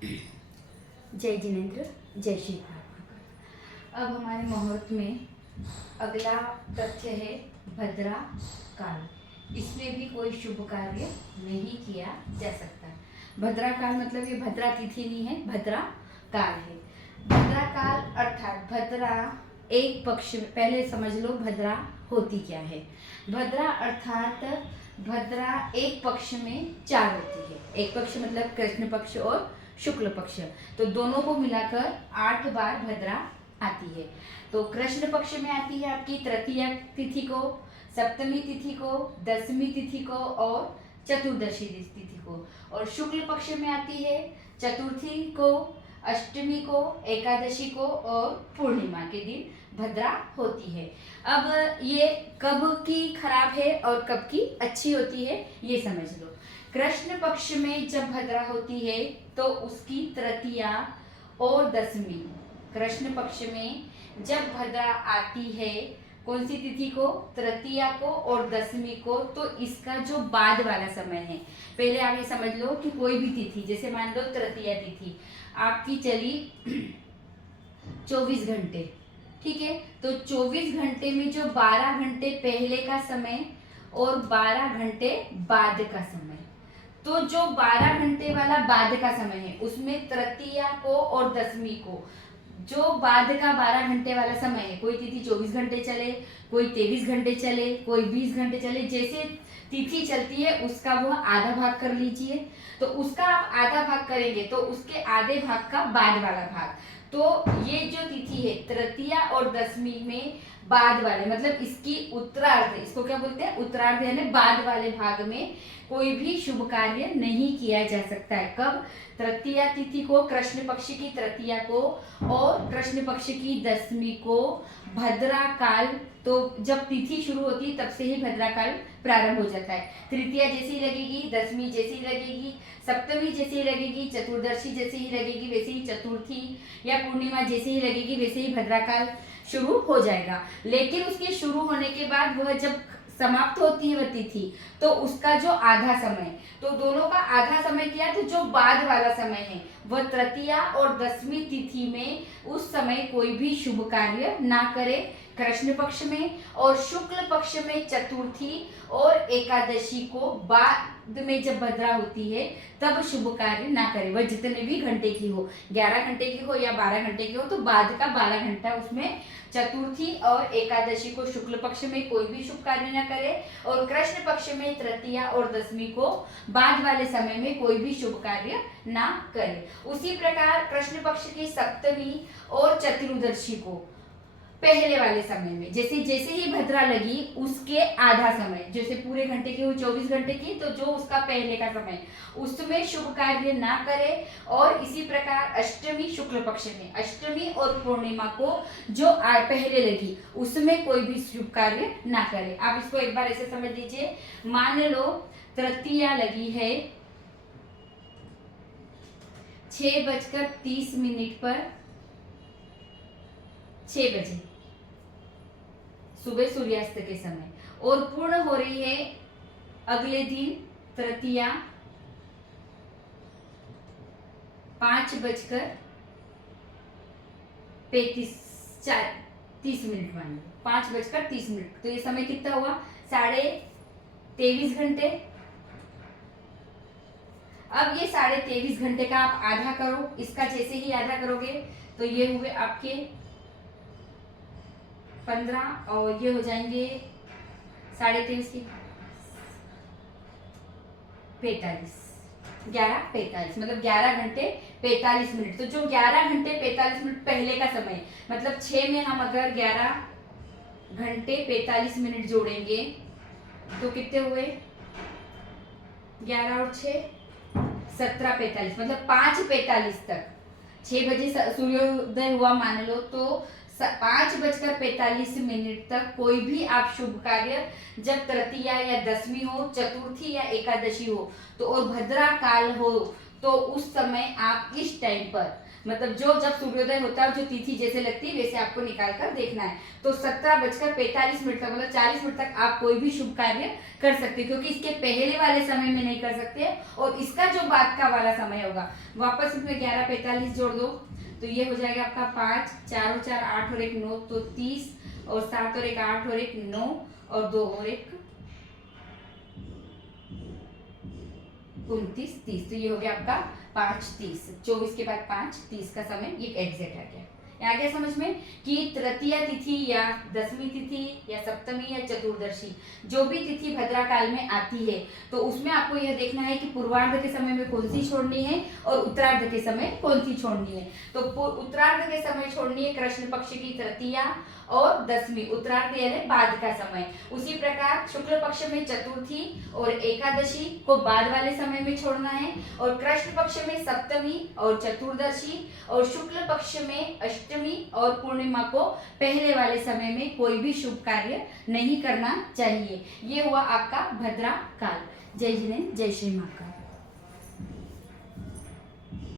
जय जिनेन्द्र, जय श्री राम। अब हमारे मुहूर्त में अगला तथ्य है भद्रा काल। इसमें भी कोई शुभ कार्य नहीं किया जा सकता। भद्रा काल मतलब ये भद्रा तिथि नहीं है, भद्रा काल है। भद्रा काल अर्थात भद्रा एक पक्ष में, पहले समझ लो भद्रा होती क्या है। भद्रा अर्थात भद्रा एक पक्ष में 4 होती है। एक पक्ष मतलब कृष्ण पक्ष और शुक्ल पक्ष, तो दोनों को मिलाकर 8 बार भद्रा आती है। तो कृष्ण पक्ष में आती है आपकी तृतीया तिथि को, सप्तमी तिथि को, दसवीं तिथि को और चतुर्दशी तिथि को। और शुक्ल पक्ष में आती है चतुर्थी को, अष्टमी को, एकादशी को और पूर्णिमा के दिन भद्रा होती है। अब ये कब की खराब है और कब की अच्छी होती है ये समझ लो। कृष्ण पक्ष में जब भद्रा होती है तो उसकी तृतीया और दसवीं, कृष्ण पक्ष में जब भद्रा आती है कौन सी तिथि को, तृतीया को और दसवीं को, तो इसका जो बाद वाला समय है, पहले आप ये समझ लो कि कोई भी तिथि, जैसे मान लो तृतीया तिथि आपकी चली 24 घंटे, ठीक है। तो 24 घंटे में जो 12 घंटे पहले का समय और 12 घंटे बाद का समय, तो जो 12 घंटे वाला बाद का समय है उसमें तृतीया को और दसवीं को, जो बाद का 12 घंटे वाला समय है, कोई तिथि 24 घंटे चले, कोई 23 घंटे चले, कोई 20 घंटे चले, जैसे तिथि चलती है उसका वो आधा भाग कर लीजिए। तो उसका आप आधा भाग करेंगे तो उसके आधे भाग का बाद वाला भाग, तो ये जो तिथि है तृतीया और दसवीं में बाद वाले, मतलब इसकी उत्तरार्ध, इसको क्या बोलते हैं, उत्तरार्ध यानी बाद वाले भाग में कोई भी शुभ कार्य नहीं किया जा सकता है। कब, तृतीया तिथि को, कृष्ण पक्ष की तृतीया को और कृष्ण पक्ष की दसवीं को भद्रा काल, तो जब तिथि शुरू होती है तब से ही भद्रा काल प्रारंभ हो जाता है। तृतीया जैसी लगेगी, दसवीं जैसी लगेगी, सप्तमी जैसी लगेगी, चतुर्दशी जैसी ही लगेगी, वैसे ही चतुर्थी या पूर्णिमा जैसी ही लगेगी, वैसे ही भद्रा काल शुरू हो जाएगा। लेकिन उसके शुरू होने के बाद वह जब समाप्त होती है वह तिथि, तो उसका जो आधा समय, तो दोनों का आधा समय किया, तो जो बाद वाला समय है वह तृतीया और दसवीं तिथि में उस समय कोई भी शुभ कार्य ना करे कृष्ण पक्ष में, और शुक्ल पक्ष में चतुर्थी और एकादशी को बाद में जब भद्रा होती है तब शुभ कार्य ना करे। वह जितने भी घंटे की हो, 11 घंटे की हो या 12 घंटे की हो, तो बाद का 12 घंटा उसमें चतुर्थी और एकादशी को शुक्ल पक्ष में कोई भी शुभ कार्य न करे, और कृष्ण पक्ष में तृतीया और दसवीं को बाद वाले समय में कोई भी शुभ कार्य ना करे। उसी प्रकार कृष्ण पक्ष की सप्तमी और चतुर्दशी को पहले वाले समय में, जैसे जैसे ही भद्रा लगी उसके आधा समय, जैसे पूरे घंटे की हुई 24 घंटे की, तो जो उसका पहले का समय उसमें शुभ कार्य ना करे। और इसी प्रकार अष्टमी शुक्ल पक्ष में, अष्टमी और पूर्णिमा को जो पहले लगी उसमें कोई भी शुभ कार्य ना करे। आप इसको एक बार ऐसे समझ लीजिए, मान लो तृतीया लगी है 6:30 पर, 6 बजे सुबह सूर्यास्त के समय, और पूर्ण हो रही है अगले दिन तृतीया 5:30 मान लो, 5:30, तो ये समय कितना हुआ, 23:30 घंटे। अब ये 23:30 घंटे का आप आधा करो, इसका जैसे ही आधा करोगे तो ये हुए आपके 15, और ये हो जाएंगे 23:30 की 45, 11:45, मतलब 11 घंटे 45 मिनट। तो जो 11 घंटे 45 मिनट पहले का समय, मतलब 6 में हम अगर 11 घंटे 45 मिनट जोड़ेंगे तो कितने हुए, 11 और 6 17:45, मतलब 5:45 तक, 6 बजे सूर्योदय हुआ मान लो, तो 5:45 तक कोई भी आप शुभ कार्य, जब तृतीया या दसवीं हो, चतुर्थी या एकादशी हो, तो और भद्रा काल हो, तो उस समय आप इस टाइम पर, मतलब जो जब सूर्योदय होता है जो तिथि जैसे लगती है वैसे आपको निकाल कर देखना है। तो 17:45 तक मतलब 40 मिनट तक आप कोई भी शुभ कार्य कर सकते हो, क्योंकि इसके पहले वाले समय में नहीं कर सकते और इसका जो बाद का वाला समय होगा वापस इसमें 11:45 जोड़ दो तो ये हो जाएगा आपका 5, 4 और 4 8 और 1 9 तो 30 और 7 और 1 8 और 1 9 और 2 और 1 29 30। तो ये हो गया आपका 5:30, 24 के बाद 5:30 का समय ये एग्जैक्ट आ गया। आ गया समझ में कि तृतीया तिथि या दसवीं तिथि या सप्तमी या चतुर्दशी जो भी तिथि भद्रा काल में आती है तो उसमें आपको यह देखना है कि पूर्वार्ध के समय में कौन सी छोड़नी है और उत्तरार्ध के समय कौन सी छोड़नी है। तो उत्तरार्ध के समय छोड़नी है कृष्ण पक्ष की तृतीया और दसवीं, उत्तरार्ध यानी बाद का समय। उसी प्रकार शुक्ल पक्ष में चतुर्थी और एकादशी को बाद वाले समय में छोड़ना है और कृष्ण पक्ष में सप्तमी और चतुर्दशी और शुक्ल पक्ष में अष्टमी और पूर्णिमा को पहले वाले समय में कोई भी शुभ कार्य नहीं करना चाहिए। ये हुआ आपका भद्रा काल। जय जिनेन्द्र, जय श्री महाकाल।